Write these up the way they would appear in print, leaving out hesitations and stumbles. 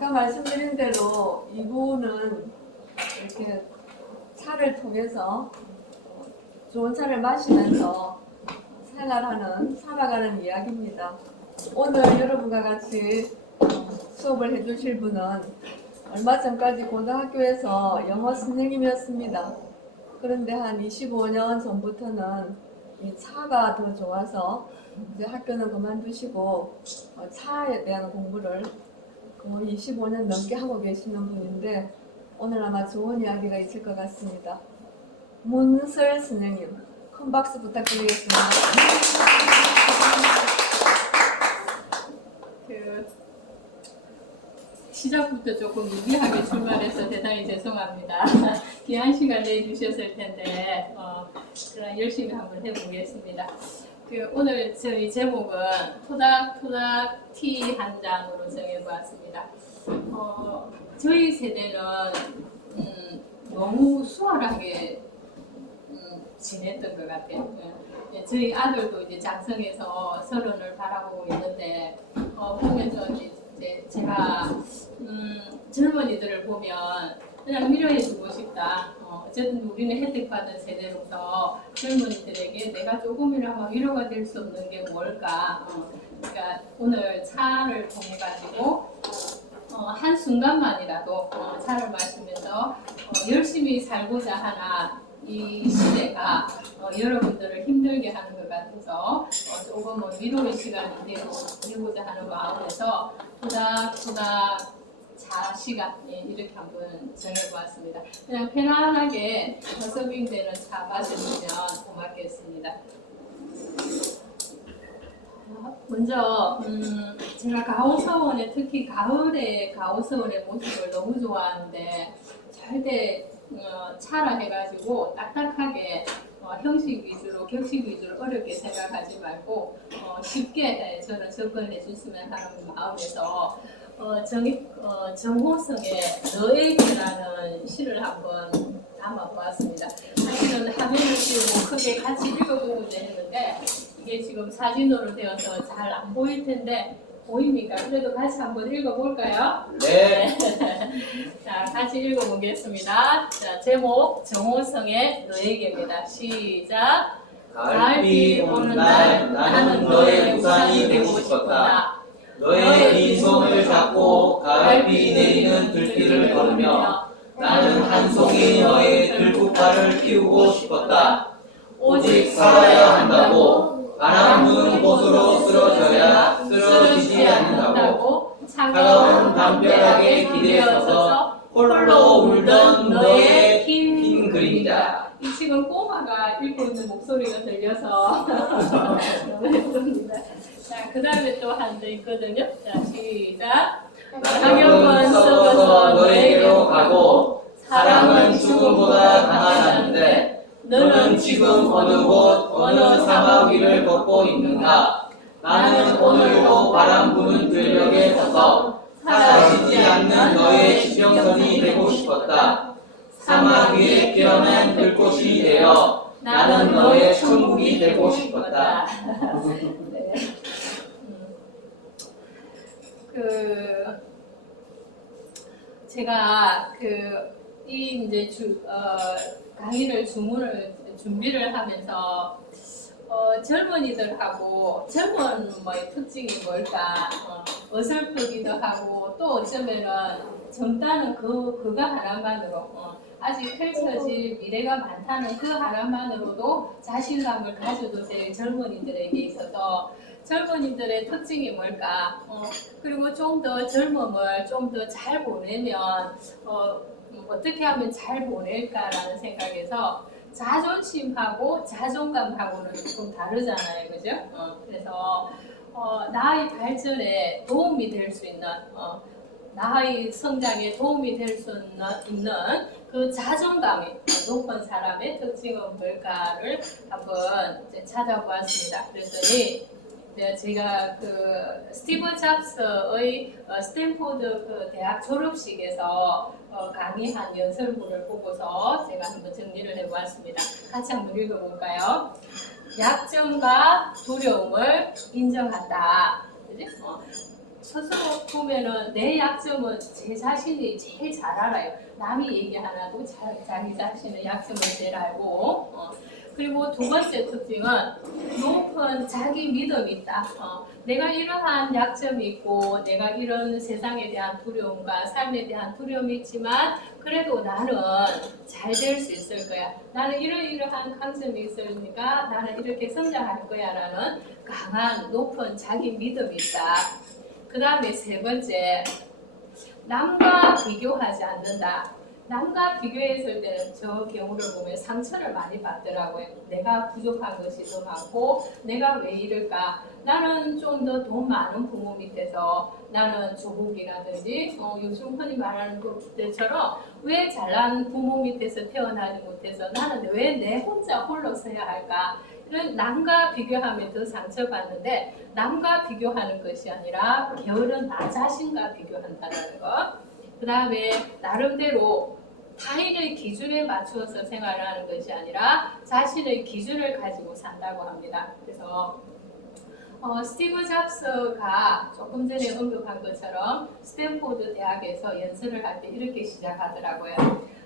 아까 말씀드린 대로 이분은 이렇게 차를 통해서 좋은 차를 마시면서 살아가는 이야기입니다. 오늘 여러분과 같이 수업을 해주실 분은 얼마 전까지 고등학교에서 영어 선생님이었습니다. 그런데 한 25년 전부터는 이 차가 더 좋아서 이제 학교는 그만두시고 차에 대한 공부를 거의 25년 넘게 하고 계시는 분인데 오늘 아마 좋은 이야기가 있을 것 같습니다. 문슬 선생님, 큰 박수 부탁드리겠습니다. 시작부터 조금 무리하게 출발해서 대단히 죄송합니다. 귀한 시간 내주셨을 텐데 그냥 열심히 한번 해보겠습니다. 오늘 저희 제목은 토닥토닥 티 한 잔으로 정해보았습니다. 저희 세대는 너무 수월하게 지냈던 것 같아요. 저희 아들도 이제 장성해서 30을 바라보고 있는데 보면서 이제 제가 젊은이들을 보면 그냥 위로해주고 싶다. 어쨌든 우리는 혜택받은 세대로서 젊은이들에게 내가 조금이나마 위로가 될 수 없는 게 뭘까. 그러니까 오늘 차를 통해 가지고 한 순간만이라도 차를 마시면서 열심히 살고자 하나 이 시대가 여러분들을 힘들게 하는 것 같아서 조금은 위로의 시간이 되고자 하는 마음에서 토닥토닥 차 시간 이렇게 한번 정해보았습니다. 그냥 편안하게 서빙되는 차 마셔주면 고맙겠습니다. 먼저 제가 가오서원의 특히 가을의 가오서원의 모습을 너무 좋아하는데 절대 차라 해가지고 딱딱하게 형식 위주로 격식 위주로 어렵게 생각하지 말고 쉽게 저는 접근해 줬으면 하는 마음에서 정호성의 너에게라는 시를 한번 담아보았습니다. 사실은 화면을 띄우고 크게 같이 읽어보고자 했는데 이게 지금 사진으로 되어서 잘 안 보일 텐데 보입니까? 그래도 같이 한번 읽어볼까요? 네. 자, 같이 읽어보겠습니다. 자, 제목 정호성의 너에게입니다. 시작. 가을비 오는 날 나는 너의 우산이 되고 싶었다. 너의 빈 손을 잡고 가을비 내리는 들길을 걸으며 나는 한 송이 너의 들국화를 피우고 싶었다. 오직 살아야 한다고 바람 부는 곳으로 쓰러져야 쓰러지지 않는다고 차가운 담벼락에 기대어서 홀로 울던 너의 흰 그림자. 이 지금 꼬마가 읽고 있는 목소리가 들려서 너무 예쁩니다. 자, 그 다음에 또 한 대 있거든요. 자, 시작. 낙엽은 썩어서 너에게로 가고 사랑은 죽음보다 강하다는데 너는 지금 어느 곳 어느 사막 위를 걷고 있는가? 나는 오늘도 바람 부는 들녘에 서서 사라지지 않는 너의 지평선이 되고 싶었다. 사막 위에 피어난 들꽃이 되어 나는 너의 천국이 되고 싶었다. 네. 제가 이 이제 강의를 준비를 하면서 젊은이들하고 젊은 특징이 뭘까 어설프기도 하고 또 어쩌면은 젊다는 그거 하나만으로 아직 펼쳐질 미래가 많다는 그 하나만으로도 자신감을 가져도 될 젊은이들에게 있어서 젊은이들의 특징이 뭘까 그리고 좀 더 젊음을 좀 더 잘 보내면 어떻게 하면 잘 보낼까라는 생각에서 자존심하고 자존감하고는 조금 다르잖아요, 그죠? 그래서 나의 발전에 도움이 될 수 있는 나의 성장에 도움이 될 수 있는 그 자존감이 높은 사람의 특징은 뭘까를 한번 이제 찾아보았습니다. 그랬더니 제가 스티브 잡스의 스탠포드 대학 졸업식에서 강의한 연설문을 보고서 제가 한번 정리를 해보았습니다. 같이 한번 읽어볼까요? 약점과 두려움을 인정한다. 스스로 보면은 내 약점은 제 자신이 제일 잘 알아요. 남이 얘기 하나도 자기 자신의 약점을 제일 알고 그리고 두 번째 특징은 높은 자기 믿음이 있다. 내가 이러한 약점이 있고 내가 이런 세상에 대한 두려움과 삶에 대한 두려움이 있지만 그래도 나는 잘 될 수 있을 거야. 나는 이러이러한 강점이 있으니까 나는 이렇게 성장할 거야 라는 강한 높은 자기 믿음이 있다. 그 다음에 세 번째, 남과 비교하지 않는다. 남과 비교했을 때는 저 경우를 보면 상처를 많이 받더라고요. 내가 부족한 것이 더 많고 내가 왜 이럴까? 나는 좀 더 돈 많은 부모 밑에서 나는 조국이라든지 요즘 흔히 말하는 것들처럼 왜 잘난 부모 밑에서 태어나지 못해서 나는 왜 내 혼자 홀로 서야 할까? 이런 남과 비교하면 더 상처받는데 남과 비교하는 것이 아니라 게으른 나 자신과 비교한다는 것. 그 다음에 나름대로 타인의 기준에 맞추어서 생활을 하는 것이 아니라 자신의 기준을 가지고 산다고 합니다. 그래서 스티브 잡스가 조금 전에 언급한 것처럼 스탠포드 대학에서 연설을 할 때 이렇게 시작하더라고요.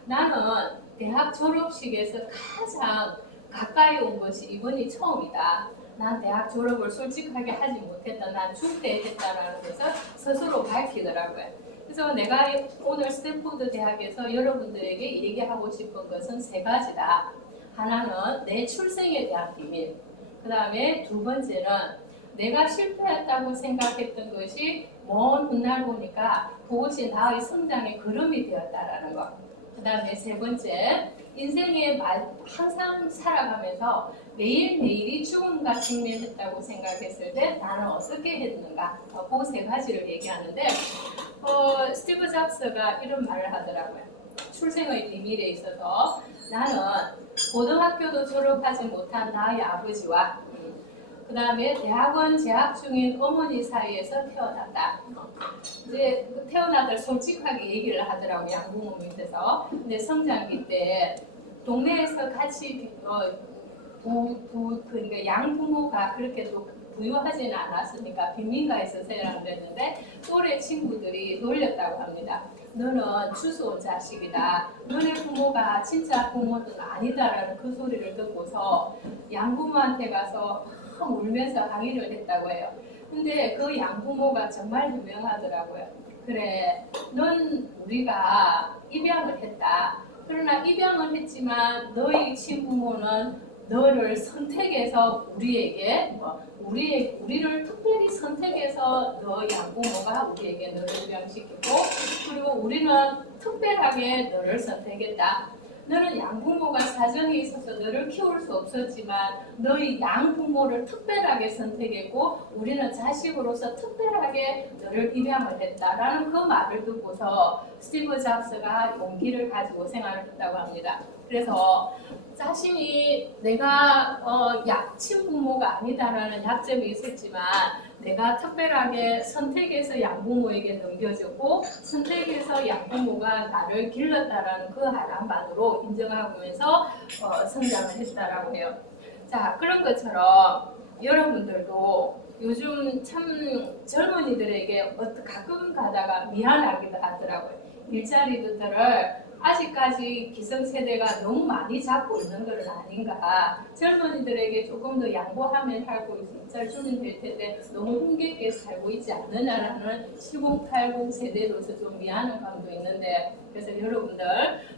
나는 대학 졸업식에서 가장 가까이 온 것이 이번이 처음이다. 난 대학 졸업을 솔직하게 하지 못했다. 난 중퇴했다라는 것을 스스로 밝히더라고요. 그래서 내가 오늘 스탠포드 대학에서 여러분들에게 얘기하고 싶은 것은 세 가지다. 하나는 내 출생에 대한 비밀. 그 다음에 두 번째는 내가 실패했다고 생각했던 것이 먼 훗날 보니까 그것이 나의 성장의 걸음이 되었다라는 것. 그 다음에 세 번째, 인생에 항상 살아가면서 매일매일이 죽음과 직면했다고 생각했을 때 나는 어떻게 했는가. 그 세 가지를 얘기하는데 스티브 잡스가 이런 말을 하더라고요. 출생의 비밀에 있어서 나는 고등학교도 졸업하지 못한 나의 아버지와 그 다음에 대학원 재학 중인 어머니 사이에서 태어났다. 이제 태어나들 솔직하게 얘기를 하더라고요. 양부모 밑에서. 근데 성장기 때 동네에서 같이 그러니까 양부모가 그렇게 또 부유하지는 않았으니까 빈민가에서 생활을 했는데 또래 친구들이 놀렸다고 합니다. 너는 주스 온 자식이다. 너네 부모가 진짜 부모는 아니다라는 그 소리를 듣고서 양부모한테 가서 울면서 항의를 했다고 해요. 근데 그 양부모가 정말 유명하더라고요. 그래, 넌 우리가 입양을 했다. 그러나 입양을 했지만 너희 친부모는 너를 선택해서 우리를 특별히 선택해서 너 양부모가 우리에게 너를 입양시키고 그리고 우리는 특별하게 너를 선택했다. 너는 양부모가 사정이 있어서 너를 키울 수 없었지만 너희 양부모를 특별하게 선택했고 우리는 자식으로서 특별하게 너를 입양을 했다라는 그 말을 듣고서 스티브 잡스가 용기를 가지고 생활을 했다고 합니다. 그래서 자신이 내가 친부모가 아니다라는 약점이 있었지만 내가 특별하게 선택해서 양부모에게 넘겨주고 선택해서 양부모가 나를 길렀다라는 그 하나만으로 인정하면서 성장을 했다라고 해요. 자, 그런 것처럼 여러분들도 요즘 참 젊은이들에게 가끔 가다가 미안하기도 하더라고요. 일자리들을 아직까지 기성세대가 너무 많이 잡고 있는 것은 아닌가. 젊은이들에게 조금 더 양보하면 하고 있어주면 될 텐데 너무 힘겹게 살고 있지 않느냐라는 7080 세대로서 좀 미안한 감도 있는데 그래서 여러분들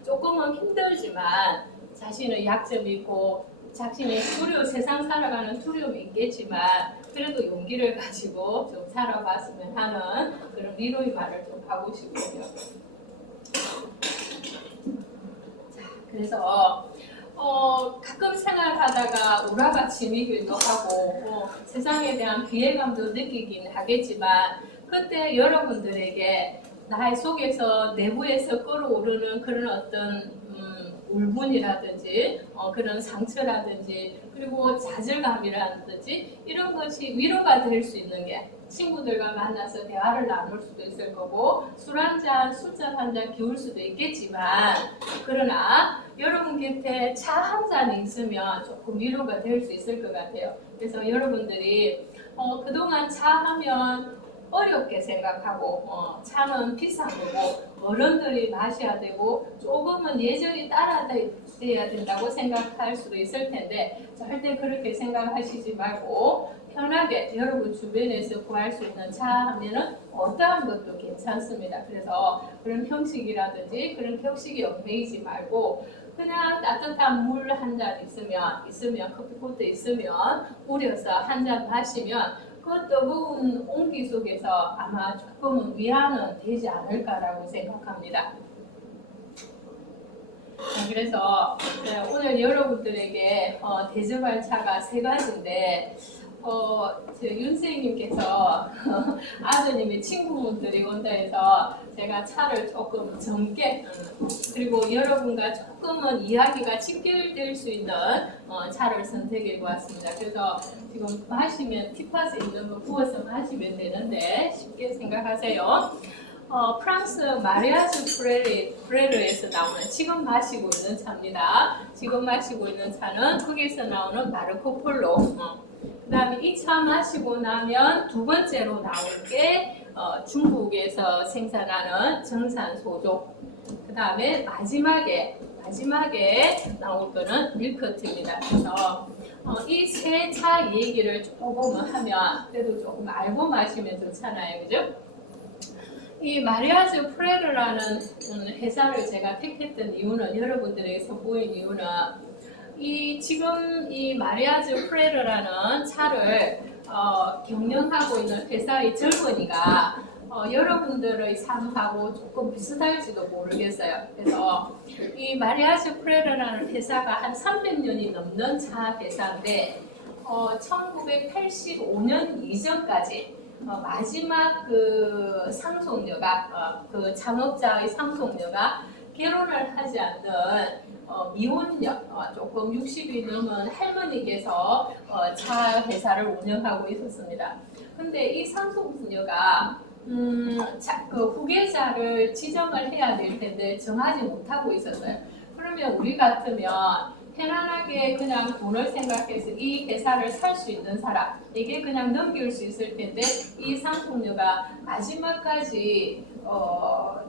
조금은 힘들지만 자신의 약점이 있고 자신의 세상 살아가는 두려움이 있겠지만 그래도 용기를 가지고 좀 살아봤으면 하는 그런 위로의 말을 좀 하고 싶고요. 그래서 가끔 생활하다가 우라가침이기도 하고 세상에 대한 비애감도 느끼긴 하겠지만 그때 여러분들에게 나의 속에서 내부에서 끌어오르는 그런 어떤 울분이라든지 그런 상처라든지 그리고 좌절감이라든지 이런 것이 위로가 될 수 있는 게 친구들과 만나서 대화를 나눌 수도 있을 거고 술 한 잔 기울 수도 있겠지만 그러나 여러분 곁에 차 한 잔 있으면 조금 위로가 될 수 있을 것 같아요. 그래서 여러분들이 그동안 차 하면 어렵게 생각하고 차는 비싼 거고 어른들이 마셔야 되고 조금은 예절이 따라야 된다고 생각할 수도 있을 텐데 절대 그렇게 생각하시지 말고 편하게 여러분 주변에서 구할 수 있는 차 하면은 어떠한 것도 괜찮습니다. 그래서 그런 형식이라든지 그런 형식이 얽매이지 말고 그냥 따뜻한 물 한 잔 있으면 커피포트 있으면 우려서 한 잔 마시면 그 뜨거운 온기 속에서 아마 조금은 위안은 되지 않을까라고 생각합니다. 그래서 오늘 여러분들에게 대접할 차가 세 가지인데 윤 선생님께서 아드님의 친구분들이 온다 해서 제가 차를 조금 젊게 그리고 여러분과 조금은 이야기가 직결될 수 있는 차를 선택해 보았습니다. 그래서 지금 마시면 티팟에 있는 거 부어서 마시면 되는데 쉽게 생각하세요. 프랑스 마리아주 프레르에서 나오는 지금 마시고 있는 차입니다. 지금 마시고 있는 차는 거기서 나오는 마르코폴로. 그 다음에 이 차 마시고 나면 두 번째로 나올 게 중국에서 생산하는 정산소족. 그 다음에 마지막에 나올 거는 밀커트입니다. 그래서 이 세 차 얘기를 조금 하면 그래도 조금 알고 마시면 좋잖아요. 그죠? 이 마리아주 프레르라는 회사를 제가 택했던 이유는 여러분들에게 선보인 이유는 지금 이 마리아주 프레르라는 차를 경영하고 있는 회사의 젊은이가 여러분들의 삶하고 조금 비슷할지도 모르겠어요. 그래서 이 마리아주 프레르라는 회사가 한 300년이 넘는 차 회사인데 1985년 이전까지 마지막 그 상속녀가 그 창업자의 상속녀가 결혼을 하지 않는 미혼녀 조금 60이 넘은 할머니께서 차 회사를 운영하고 있었습니다. 근데 이 상속녀가 그 후계자를 지정을 해야 될 텐데 정하지 못하고 있었어요. 그러면 우리 같으면 편안하게 그냥 돈을 생각해서 이 회사를 살 수 있는 사람에게 그냥 넘길 수 있을 텐데 이 상속녀가 마지막까지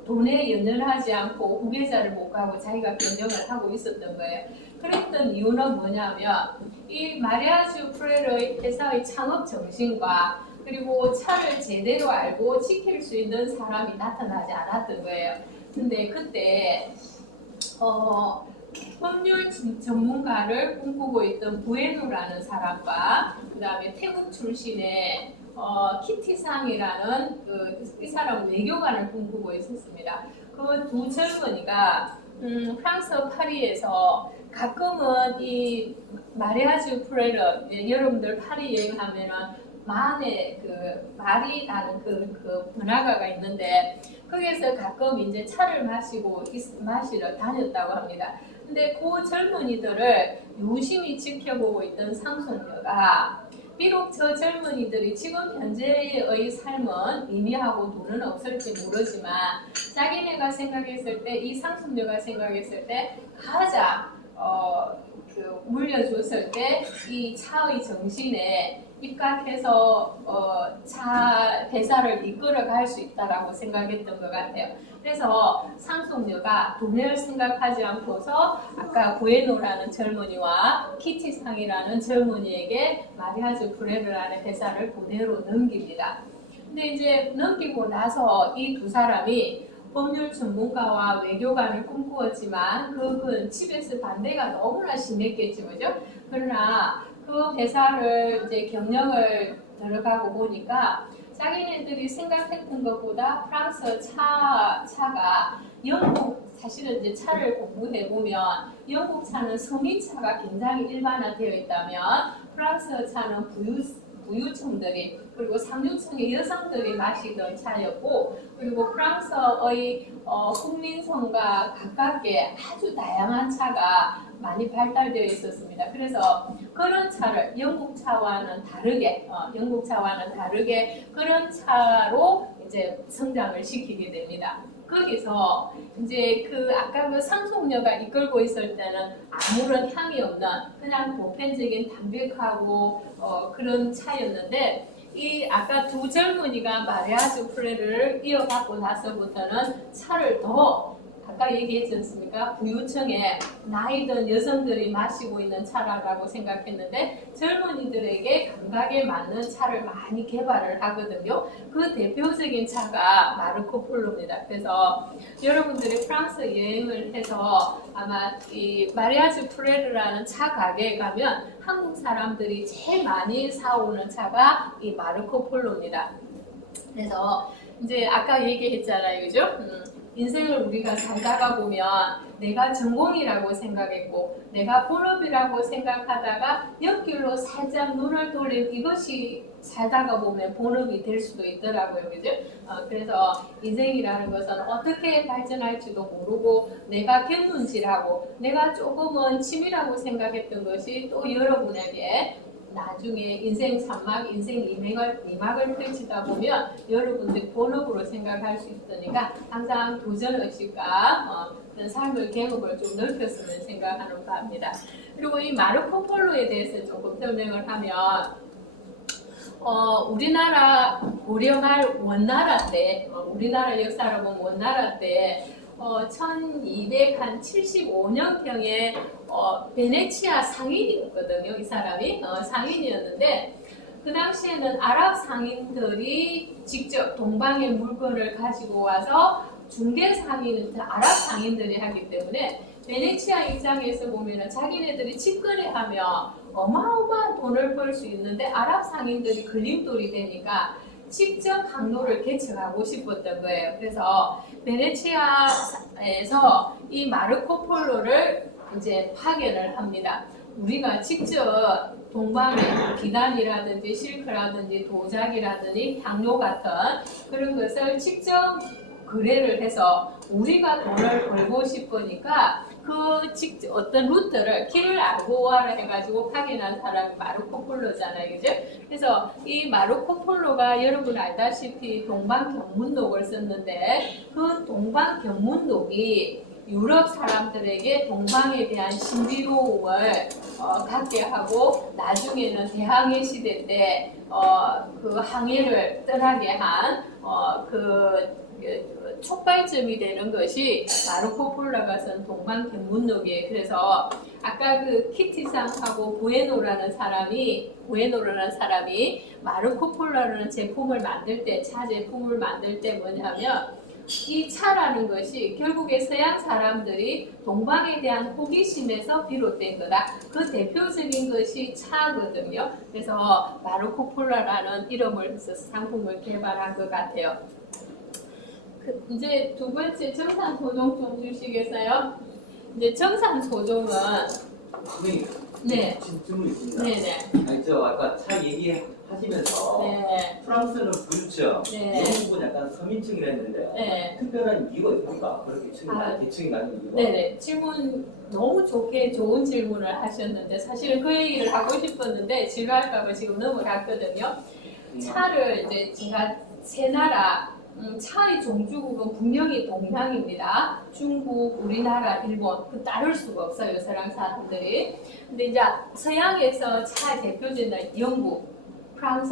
돈에 연연하지 않고 후계자를 못 가고 자기가 변경을 하고 있었던 거예요. 그랬던 이유는 뭐냐면 이 마리아주 프레르의 회사의 창업 정신과 그리고 차를 제대로 알고 지킬 수 있는 사람이 나타나지 않았던 거예요. 근데 그때 법률 전문가를 꿈꾸고 있던 부에노라는 사람과 그 다음에 태국 출신의 키티상이라는 이 사람은 외교관을 꿈꾸고 있었습니다. 그 두 젊은이가 프랑스 파리에서 가끔은 이 마리아주 프레르 여러분들 파리 여행하면은 말이 나는 그 번화가가 있는데 거기에서 가끔 이제 차를 마시러 다녔다고 합니다. 근데 그 젊은이들을 유심히 지켜보고 있던 상속녀가 비록 저 젊은이들이 지금 현재의 삶은 미미하고 돈은 없을지 모르지만 자기네가 생각했을 때 이 상속녀가 생각했을 때 가장 물려줬을 때 이 차의 정신에 입각해서 차 회사를 이끌어갈 수 있다라고 생각했던 것 같아요. 그래서 상속녀가 돈을 생각하지 않고서 아까 부에노라는 젊은이와 키티상이라는 젊은이에게 마리아주 프레르라는 회사를 그대로 넘깁니다. 근데 이제 넘기고 나서 이 두 사람이 법률 전문가와 외교관을 꿈꾸었지만 그건 집에서 반대가 너무나 심했겠죠, 그죠? 그러나 그 회사를 이제 경영을 들어가고 보니까 자기네들이 생각했던 것보다 프랑스 차가 사실은 이제 차를 공부해 보면 영국 차는 서민차가 굉장히 일반화되어 있다면 프랑스 차는 부유층들이 그리고 상류층의 여성들이 마시던 차였고 그리고 프랑스의 국민성과 가깝게 아주 다양한 차가 많이 발달되어 있었습니다. 그래서 그런 차를 영국 차와는 다르게 그런 차로 이제 성장을 시키게 됩니다. 거기서 이제 아까 그 상속녀가 이끌고 있을 때는 아무런 향이 없는 그냥 보편적인 담백하고 그런 차였는데 이 아까 두 젊은이가 마리아주 프레를 이어받고 나서부터는 차를 더 아까 얘기했지 않습니까? 부유층에 나이 든 여성들이 마시고 있는 차라고 생각했는데 젊은이들에게 감각에 맞는 차를 많이 개발을 하거든요. 그 대표적인 차가 마르코 폴로입니다. 그래서 여러분들이 프랑스 여행을 해서 아마 이 마리아주 프레르라는 차 가게에 가면 한국 사람들이 제일 많이 사오는 차가 이 마르코 폴로입니다. 그래서 이제 아까 얘기했잖아요, 그죠? 인생을 우리가 살다가 보면 내가 전공이라고 생각했고 내가 본업이라고 생각하다가 옆길로 살짝 눈을 돌린 이것이 살다가 보면 본업이 될 수도 있더라고요, 그죠? 그래서 인생이라는 것은 어떻게 발전할지도 모르고 내가 견눈질하고 내가 조금은 취미라고 생각했던 것이 또 여러분에게 나중에 인생 3막, 인생 2막을 펼치다 보면 여러분들 본업으로 생각할 수 있으니까 항상 도전의식과 그런 삶의 계급을 좀 넓혔으면 생각하는 바입니다. 그리고 이 마르코 폴로에 대해서 조금 설명을 하면 우리나라 고려말 원나라 때 우리나라 역사를 보면 원나라 때 1275년경에 베네치아 상인이었거든요. 이 사람이 상인이었는데 그 당시에는 아랍 상인들이 직접 동방의 물건을 가지고 와서 중개 상인은 아랍 상인들이 하기 때문에 베네치아 입장에서 보면은 자기네들이 직거래하면 어마어마한 돈을 벌 수 있는데 아랍 상인들이 걸림돌이 되니까 직접 항로를 개척하고 싶었던 거예요. 그래서 베네치아에서 이 마르코 폴로를 이제 파견을 합니다. 우리가 직접 동방의 비단이라든지 실크라든지 도자기라든지 향료 같은 그런 것을 직접 거래를 해서 우리가 돈을 벌고 싶으니까 그 직접 어떤 루트를 길을 알고 와라 해가지고 파견한 사람이 마르코 폴로잖아요, 그죠? 그래서 이 마르코 폴로가 여러분 알다시피 동방견문록을 썼는데 그 동방견문록이 유럽 사람들에게 동방에 대한 신비로움을 갖게 하고 나중에는 대항해 시대 때 그 항해를 떠나게 한 촉발점이 되는 것이 마르코 폴로가 쓴 동방견문록이에요. 그래서 아까 그 키티상하고 부에노라는 사람이 마르코 폴로라는 제품을 만들 때, 차 제품을 만들 때 뭐냐면 이 차라는 것이 결국에 서양 사람들이 동방에 대한 호기심에서 비롯된 거다. 그 대표적인 것이 차거든요. 그래서 마르코 폴로라는 이름을 써서 상품을 개발한 것 같아요. 이제 두 번째 정산 소종 좀 주시겠어요? 이제 정산 소종은 네. 질문이 있습니다. 네네. 아니 저 아까 차 얘기하시면서 네. 프랑스는 부유층, 네. 영국은 약간 서민층이라 했는데 네. 특별한 이유가 있습니까? 그렇게 계층이 나는 이유가? 네네. 질문 너무 좋은 질문을 하셨는데 사실은 그 얘기를 하고 싶었는데 지루할까봐 지금 넘어갔거든요. 차를 이제 제가 세 나라 차의 종주국은 분명히 동양입니다. 중국, 우리나라, 일본 그 따를 수가 없어요, 서양 사람들이. 근데 이제 서양에서 차의 대표적인 영국, 프랑스,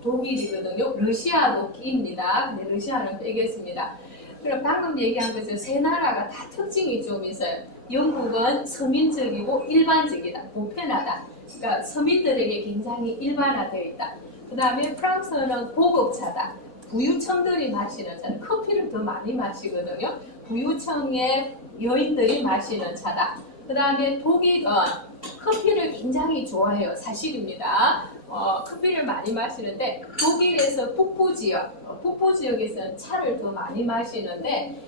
독일이거든요. 러시아도 끼입니다. 근데 러시아는 빼겠습니다. 그럼 방금 얘기한 것처럼 세 나라가 다 특징이 좀 있어요. 영국은 서민적이고 일반적이다, 보편화다. 그러니까 서민들에게 굉장히 일반화되어 있다. 그 다음에 프랑스는 고급차다. 부유층들이 마시는 차는 커피를 더 많이 마시거든요. 부유층의 여인들이 마시는 차다. 그 다음에 독일은 커피를 굉장히 좋아해요. 사실입니다. 커피를 많이 마시는데 독일에서 북부 지역에서는 차를 더 많이 마시는데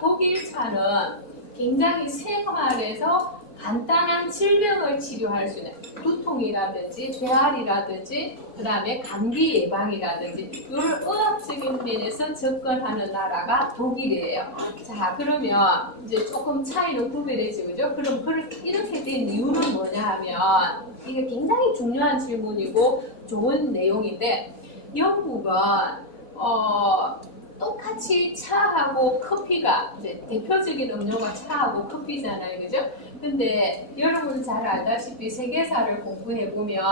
독일 차는 굉장히 생활에서 간단한 질병을 치료할 수 있는 두통이라든지 배앓이라든지 그 다음에 감기 예방이라든지 이런 의학적인 면에서 접근하는 나라가 독일이에요. 자 그러면 이제 조금 차이는 구별해지죠. 그죠? 그럼 이렇게 된 이유는 뭐냐 하면 이게 굉장히 중요한 질문이고 좋은 내용인데 영국은 똑같이 차하고 커피가 이제 대표적인 음료가 차하고 커피잖아요, 그죠? 근데 여러분 잘 알다시피 세계사를 공부해 보면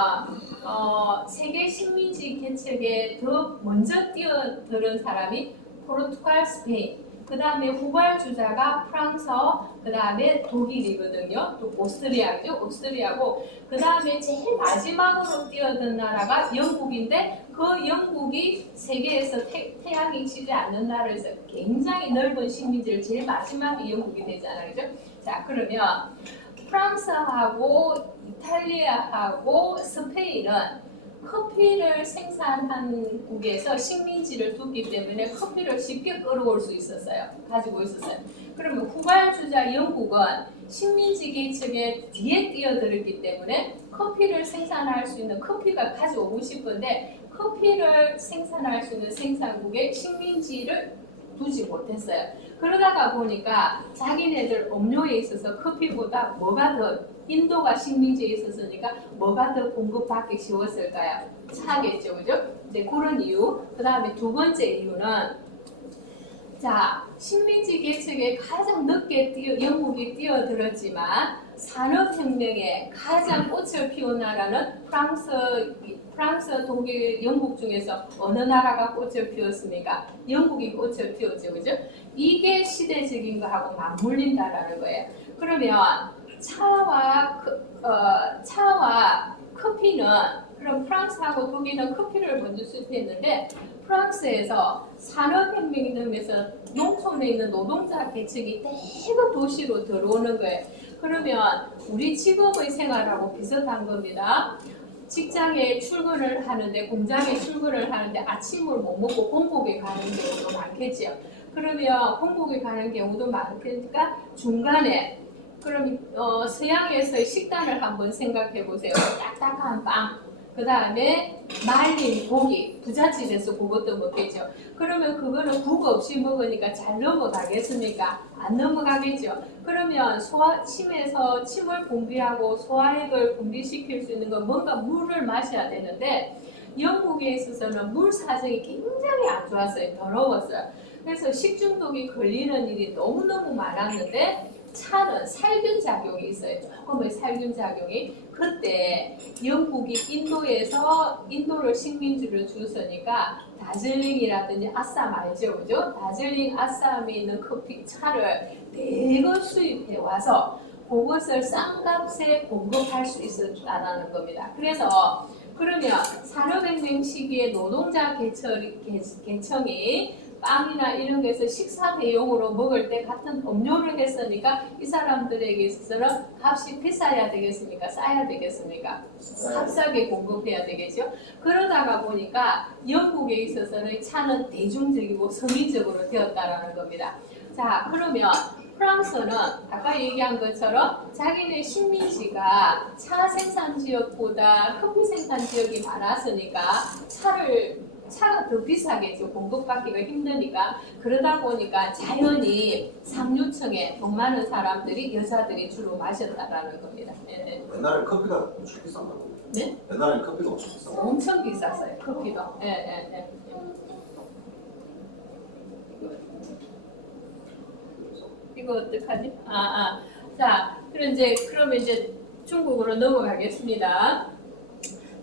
세계 식민지 개척에 더 먼저 뛰어드는 사람이 포르투갈, 스페인, 그 다음에 후발주자가 프랑스어, 그 다음에 독일이거든요. 또 오스트리아죠, 오스트리아고, 그 다음에 제일 마지막으로 뛰어든 나라가 영국인데 그 영국이 세계에서 태양이 치지 않는 나라에서 굉장히 넓은 식민지를 제일 마지막에 영국이 되잖아요, 그죠? 자, 그러면 프랑스하고 이탈리아하고 스페인은 커피를 생산한 국에서 식민지를 두기 때문에 커피를 쉽게 끌어올 수 있었어요. 가지고 있었어요. 그러면 후발주자 영국은 식민지 개척에 뒤에 뛰어들었기 때문에 커피를 생산할 수 있는 커피가 가져오고 싶은데 커피를 생산할 수 있는 생산국에 식민지를 두지 못했어요. 그러다가 보니까 자기네들 음료에 있어서 커피보다 뭐가 더 인도가 식민지에 있었으니까 뭐가 더 공급받기 쉬웠을까요? 차겠죠, 그죠? 이제 그런 이유. 그 다음에 두 번째 이유는 자, 식민지 개척에 가장 늦게 영국이 뛰어들었지만 산업혁명에 가장 꽃을 피운 나라는 프랑스, 독일, 영국 중에서 어느 나라가 꽃을 피웠습니까? 영국이 꽃을 피웠죠, 그죠? 이게 시대적인 거하고 맞물린다라는 거예요. 그러면 차와 커피는 그럼 프랑스하고 독일은 커피를 먼저 수입했는데 프랑스에서 산업혁명이 되면서 농촌에 있는 노동자 계층이 대거 도시로 들어오는 거예요. 그러면 우리 지금의 생활하고 비슷한 겁니다. 직장에 출근을 하는데 공장에 출근을 하는데 아침을 못 먹고 공복에 가는 경우도 많겠죠. 그러면 공복에 가는 경우도 많으니까 중간에 그럼 서양에서의 식단을 한번 생각해 보세요. 딱딱한 빵, 그 다음에 말린 고기, 부잣집에서 그것도 먹겠죠. 그러면 그거는 국 없이 먹으니까 잘 넘어가겠습니까? 안 넘어가겠죠. 그러면 침에서 침을 분비하고 소화액을 분비시킬 수 있는 건 뭔가 물을 마셔야 되는데 영국에 있어서는 물 사정이 굉장히 안 좋았어요. 더러웠어요. 그래서 식중독이 걸리는 일이 너무너무 많았는데 차는 살균 작용이 있어요. 조금의 살균 작용이. 그때 영국이 인도를 식민지를 주었으니까 다즐링이라든지 아쌈 알죠, 그죠? 다즐링 아쌈에 있는 커피 차를 대거 수입해 와서 그것을 싼 값에 공급할 수 있었다는 겁니다. 그래서 그러면 산업혁명 시기에 노동자 계층이 빵이나 이런 거에서 식사 대용으로 먹을 때 같은 음료를 했으니까 이 사람들에게 있어서는 값이 비싸야 되겠습니까? 싸야 되겠습니까? 값싸게 공급해야 되겠죠. 그러다가 보니까 영국에 있어서는 차는 대중적이고 서민적으로 되었다라는 겁니다. 자, 그러면 프랑스는 아까 얘기한 것처럼 자기네 식민지가 차 생산 지역보다 커피 생산 지역이 많았으니까 차가 더 비싸겠죠. 공급받기가 힘드니까. 그러다 보니까 자연히 상류층에 돈 많은 사람들이 여자들이 주로 마셨다라는 겁니다. 네. 옛날에 커피가 엄청 비싼다고. 네? 옛날에 커피가 엄청 비싸고. 엄청 비쌌어요. 커피도. 네. 이거 어떡하지? 자, 그러면 이제 중국으로 넘어가겠습니다.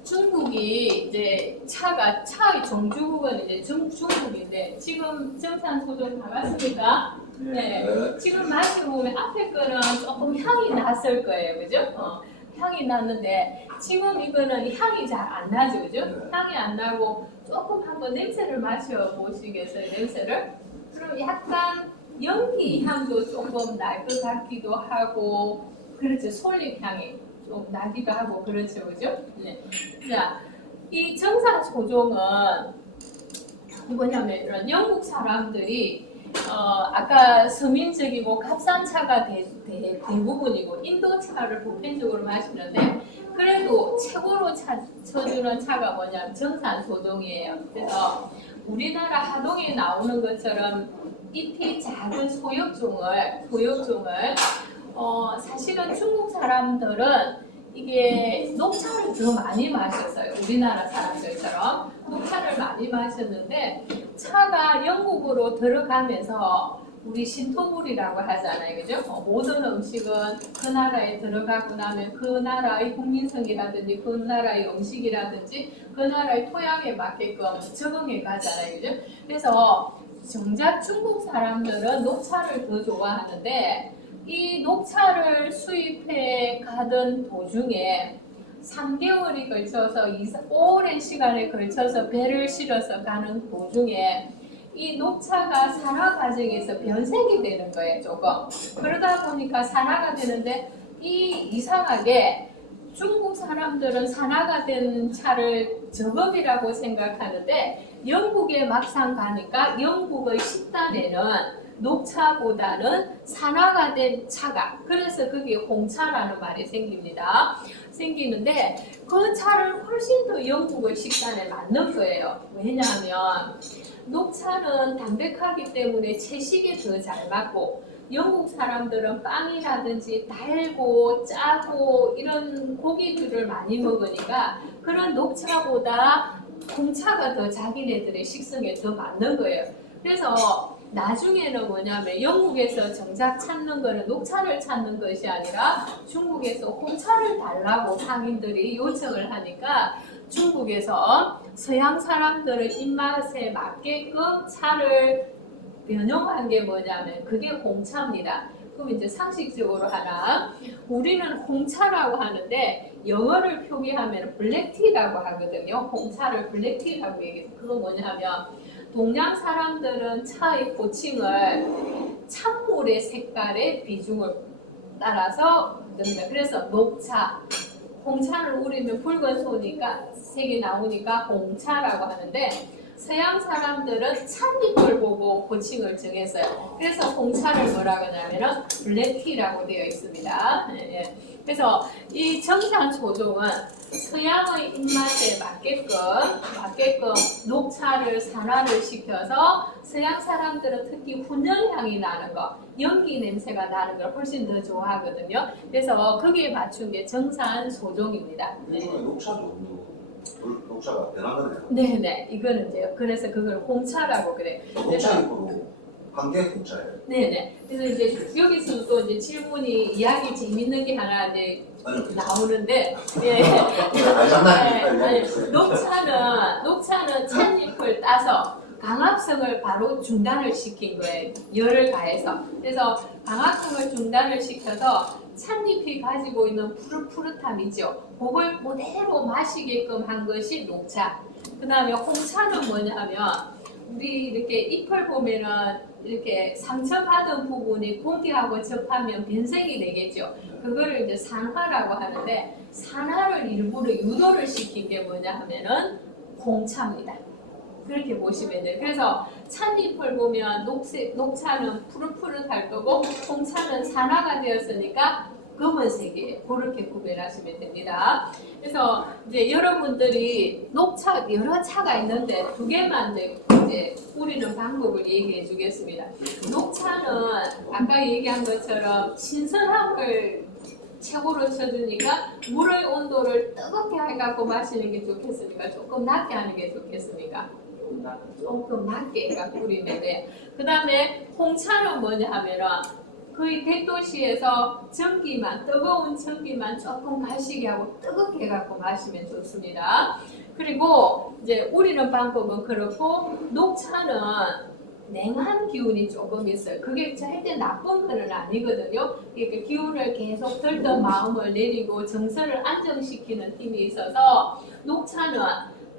중국이 이제 차의 정주국은 이제 중국인데 지금 정산소종 나갔습니까? 네. 지금 마셔보면 앞에 거는 조금 향이 났을 거예요, 그죠? 향이 났는데 지금 이거는 향이 잘 안 나죠, 그죠? 향이 안 나고 조금 한번 냄새를 마셔보시겠어요, 냄새를? 그럼 약간 연기 향도 조금 날 것 같기도 하고, 그렇죠, 솔잎 향이 좀 나기도 하고, 그렇죠, 그죠? 네. 자, 이 정산소종은 뭐냐면 영국 사람들이 아까 서민적이고 값싼 차가 대부분이고 인도 차를 보편적으로 마시는데 그래도 최고로 쳐주는 차가 뭐냐면 정산소종이에요. 그래서 우리나라 하동에 나오는 것처럼 잎이 작은 소역종을 사실은 중국 사람들은 이게 녹차를 더 많이 마셨어요. 우리나라 사람들처럼. 녹차를 많이 마셨는데 차가 영국으로 들어가면서 우리 신토불이라고 하잖아요, 그죠? 모든 음식은 그 나라에 들어가고 나면 그 나라의 국민성이라든지 그 나라의 음식이라든지 그 나라의 토양에 맞게끔 적응해 가잖아요, 그죠? 그래서 정작 중국 사람들은 녹차를 더 좋아하는데 이 녹차를 수입해 가던 도중에 3개월이 걸쳐서 오랜 시간에 걸쳐서 배를 실어서 가는 도중에 이 녹차가 산화 과정에서 변색이 되는 거예요, 조금. 그러다 보니까 산화가 되는데 이상하게 중국 사람들은 산화가 된 차를 저급이라고 생각하는데 영국에 막상 가니까 영국의 식단에는 녹차보다는 산화가 된 차가, 그래서 그게 홍차라는 말이 생기는데 그 차를 훨씬 더 영국의 식단에 맞는 거예요. 왜냐하면 녹차는 담백하기 때문에 채식에 더 잘 맞고 영국 사람들은 빵이라든지 달고 짜고 이런 고기들을 많이 먹으니까 그런 녹차보다 홍차가 더 자기네들의 식성에 더 맞는 거예요. 그래서 나중에는 뭐냐면 영국에서 정작 찾는 거는 녹차를 찾는 것이 아니라 중국에서 홍차를 달라고 상인들이 요청을 하니까 중국에서 서양 사람들의 입맛에 맞게끔 차를 변형한 게 뭐냐면 그게 홍차입니다. 그럼 이제 상식적으로 하나, 우리는 홍차라고 하는데 영어를 표기하면 블랙티라고 하거든요. 홍차를 블랙티라고 얘기해서 그거 뭐냐면 동양 사람들은 차의 고칭을 찬물의 색깔의 비중을 따라서 넣습니다. 그래서 녹차, 홍차는 우리는 붉은 소니까 색이 나오니까 홍차라고 하는데 서양 사람들은 찻잎을 보고 고칭을 정했어요. 그래서 홍차를 뭐라 하냐면은 블랙티라고 되어 있습니다. 예. 그래서 이 정산 소종은 서양의 입맛에 맞게끔 녹차를 산화를 시켜서 서양 사람들은 특히 훈연향이 나는 거, 연기 냄새가 나는 걸 훨씬 더 좋아하거든요. 그래서 거기에 맞춘 게 정산 소종입니다. 요즘에 녹차 종류 녹차가 변하거든요. 네네, 이거는 이제 그래서 그걸 홍차라고 그래. 녹차 입으로 한 개 녹차예요. 네네. 그래서 이제 여기서 또 이제 질문이 이야기 재밌는 게 하나 이제 아니요. 나오는데, 예. 아니 장난입니다. 아니, 녹차는 찻잎을 따서 강압성을 바로 중단을 시킨 거예요. 열을 가해서. 그래서 강압성을 중단을 시켜서 찻잎이 가지고 있는 푸릇푸릇함이죠. 그걸 그대로 마시게끔 한 것이 녹차. 그 다음에 홍차는 뭐냐면 우리 이렇게 잎을 보면은 이렇게 상처받은 부분이 공기하고 접하면 변색이 되겠죠. 그거를 이제 산화라고 하는데 산화를 일부러 유도를 시킨 게 뭐냐 하면은 홍차입니다. 그렇게 보시면 돼요. 그래서 찻잎을 보면 녹차는 푸릇푸릇할 거고 홍차는 산화가 되었으니까 검은색이에요. 그렇게 구별하시면 됩니다. 그래서 이제 여러분들이 녹차 여러 차가 있는데 두 개만 이제 뿌리는 방법을 얘기해 주겠습니다. 녹차는 아까 얘기한 것처럼 신선함을 최고로 쳐주니까 물의 온도를 뜨겁게 해갖고 마시는 게 좋겠습니까? 조금 낮게 하는 게 좋겠습니까? 조금 낮게 뿌리는데 그 다음에 홍차는 뭐냐 하면은 거의 대도시에서 뜨거운 전기만 조금 가시게 하고 뜨겁게 해갖고 마시면 좋습니다. 그리고 이제 우리는 방법은 그렇고 녹차는 냉한 기운이 조금 있어요. 그게 절대 나쁜 건 아니거든요. 그러니까 기운을 계속 들던 마음을 내리고 정서를 안정시키는 힘이 있어서 녹차는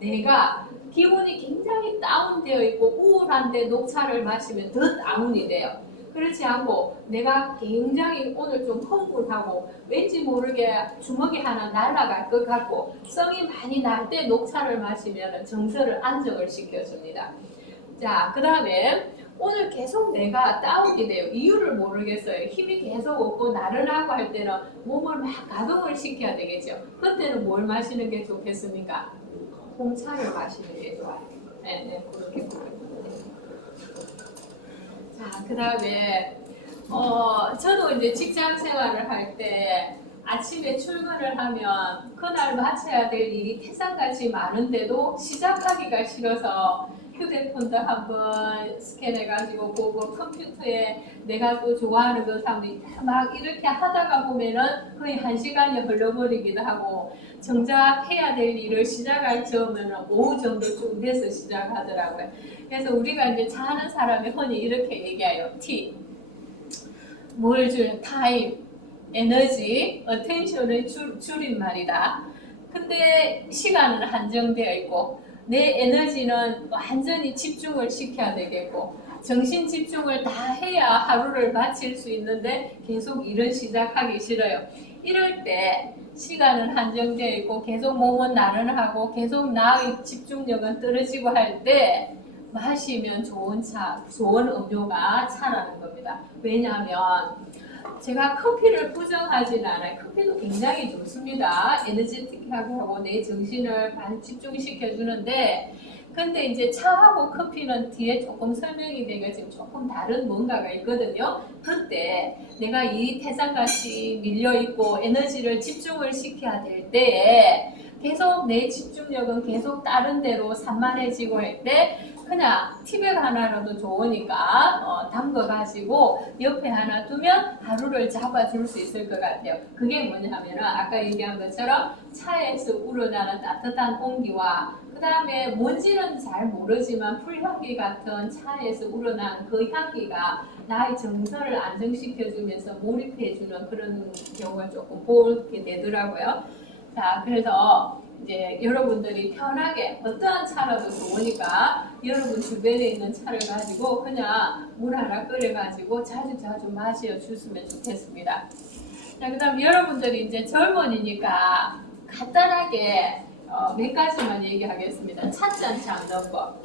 내가 기운이 굉장히 다운되어 있고 우울한데 녹차를 마시면 더 다운이 돼요. 그렇지 않고 내가 굉장히 오늘 좀 흥분하고 왠지 모르게 주먹이 하나 날아갈 것 같고 성이 많이 날 때 녹차를 마시면 정서를 안정을 시켜줍니다. 자, 그 다음에 오늘 계속 내가 다운이 돼요. 이유를 모르겠어요. 힘이 계속 없고 나른하고 할 때는 몸을 막 가동을 시켜야 되겠죠. 그때는 뭘 마시는 게 좋겠습니까? 홍차를 마시는 게 좋아요. 네, 그렇게 보여요. 자, 그 다음에 저도 이제 직장 생활을 할 때 아침에 출근을 하면 그날 마쳐야 될 일이 태산같이 많은데도 시작하기가 싫어서 휴대폰도 한번 스캔해가지고 보고 컴퓨터에 내가 또 좋아하는 것 하면 막 이렇게 하다가 보면은 거의 1시간이 흘러버리기도 하고 정작 해야 될 일을 시작할 즈음에는 오후 정도쯤 돼서 시작하더라고요. 그래서 우리가 이제 자는 사람이 흔히 이렇게 얘기해요. T. 뭘 주는 타임, 에너지, 어텐션을 줄임말이다. 근데 시간은 한정되어 있고 내 에너지는 완전히 집중을 시켜야 되겠고 정신 집중을 다 해야 하루를 마칠 수 있는데 계속 일을 시작하기 싫어요. 이럴 때 시간은 한정되어 있고 계속 몸은 나른하고 계속 나의 집중력은 떨어지고 할 때 마시면 좋은 차, 좋은 음료가 차라는 겁니다. 왜냐하면 제가 커피를 부정하지는 않아요. 커피도 굉장히 좋습니다. 에너지틱하게 하고 내 정신을 집중시켜 주는데 근데 이제 차하고 커피는 뒤에 조금 설명이 되겠지만 조금 다른 뭔가가 있거든요. 그때 내가 이 태산같이 밀려있고 에너지를 집중을 시켜야 될 때에 계속 내 집중력은 계속 다른 데로 산만해지고 할 때 그냥 티백 하나라도 좋으니까 담궈가지고 옆에 하나 두면 하루를 잡아줄 수 있을 것 같아요. 그게 뭐냐면은 아까 얘기한 것처럼 차에서 우러나는 따뜻한 온기와 그 다음에 뭔지는 잘 모르지만 풀향기 같은 차에서 우러나는 그 향기가 나의 정서를 안정시켜주면서 몰입해주는 그런 경우가 조금 보게 되더라고요. 자, 그래서 이제 여러분들이 편하게 어떠한 차라도 좋으니까 여러분 주변에 있는 차를 가지고 그냥 물 하나 끓여가지고 자주 마셔주시면 좋겠습니다. 자, 그 다음 여러분들이 이제 젊은이니까 간단하게 몇 가지만 얘기하겠습니다. 찻잔 잡는 법.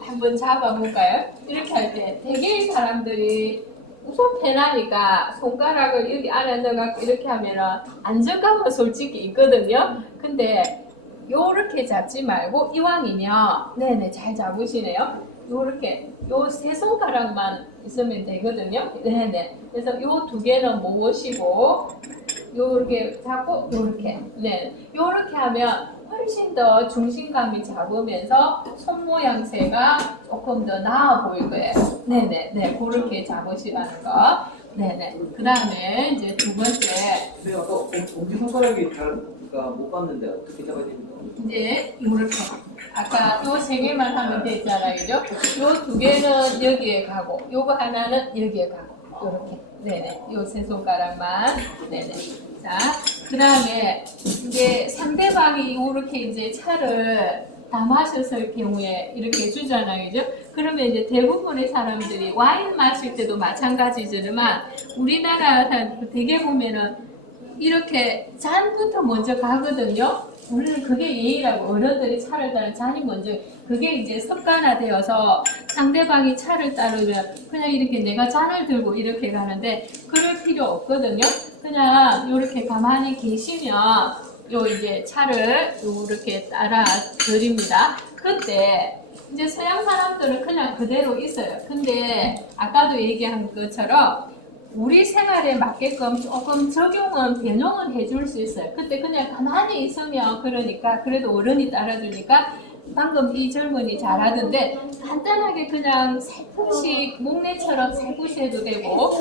한번 잡아볼까요? 이렇게 할 때 대개의 사람들이 우선 편하니까 손가락을 여기 안에 넣어갖고 이렇게 하면은 안정감은 솔직히 있거든요. 근데 요렇게 잡지 말고 이왕이면 네네 잘 잡으시네요. 요렇게 요 세 손가락만 있으면 되거든요. 네네. 그래서 요 두 개는 모으시고 요렇게 잡고 요렇게 네 요렇게 하면 훨씬 더 중심감이 잡으면서 손 모양새가 조금 더 나아 보일 거예요. 네네 그렇게 잡으시라는 거. 네네. 그 다음에 이제 두 번째. 네, 아까 엄지 손가락이 그러니까 못 봤는데 어떻게 잡아야 됩니까? 이제 요렇게 아까 요 세 개만 하면 되잖아요, 그죠? 요 두 개는 여기에 가고, 요거 하나는 여기에 가고, 요렇게. 네네. 요 세 손가락만. 네네. 자, 그 다음에 이제 상대방이 요렇게 이제 차를 다 마셨을 경우에 이렇게 주잖아요, 그죠? 그러면 이제 대부분의 사람들이 와인 마실 때도 마찬가지지만 우리나라 사람들 되게 보면은 이렇게 잔부터 먼저 가거든요. 우리는 그게 예의라고 어른들이 차를 따르면 잔이 먼저 그게 이제 습관화되어서 상대방이 차를 따르면 그냥 이렇게 내가 잔을 들고 이렇게 가는데 그럴 필요 없거든요. 그냥 이렇게 가만히 계시면 요 이제 차를 요렇게 따라 드립니다. 그때 이제 서양 사람들은 그냥 그대로 있어요. 근데 아까도 얘기한 것처럼 우리 생활에 맞게끔 조금 적용은 변형은 해줄 수 있어요. 그때 그냥 가만히 있으면 그러니까 그래도 어른이 따라주니까 방금 이 젊은이 잘하던데 간단하게 그냥 살짝씩 목례처럼 살구시 해도 되고